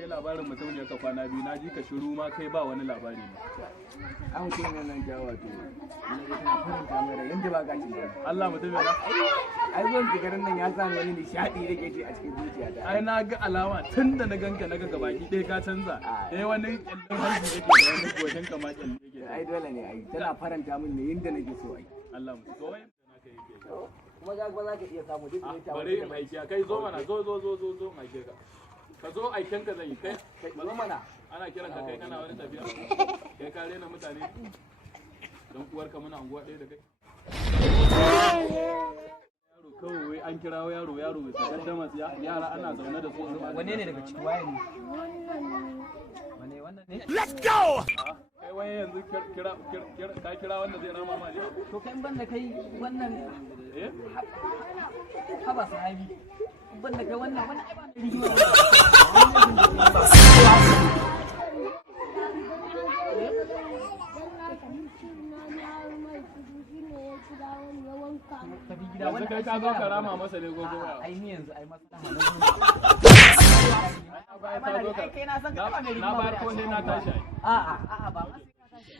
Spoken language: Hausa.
kai labarin mutum ne ka kwana biyu na ji ka shiru ma kai ba wani labari ne. An mutum ne nan jawo to. Ina ga tana faranta mai yanda ba ka ci. Allah mutum ya ai zuwan garin nan ya sa wani nishadi da ke ji a cikin zuciyata. ai na ga alama tun da na ganka na ga gabaki ɗaya ka canza. Wani kyallin hanci yake da wani goshin kama kyallin yake. Ai dole ne ai tana faranta min ne yanda nake so ai. Allah mutum to wai naka yake. Kuma ga ba za ka iya samu duk da yake. Bari in aike kai zo mana zo aike ka. Ka zo aiken ka zan yi kai. Zo mana. Ana kiran ka kai kana wani tafiya. Kai ka rena mutane. Don uwarka muna anguwa ɗaya da kai. Yaro kawai wai an kirawo yaro ta gaddama yara ana zaune da su. Wanne ne daga ciki waye ne? Wannan ne? Let's go! Kai waye yanzu ka kira wanda zai rama ma ne? To kai ban da kai wannan haba sahabi. Ban da kai wannan ai ba ne rigima. Yanzu kai ka zo ka rama masa ne gogo ya. Ai ni yanzu ai maslaha na bayar ko sai na tashi ai. A'a ba ma sai ka tashi.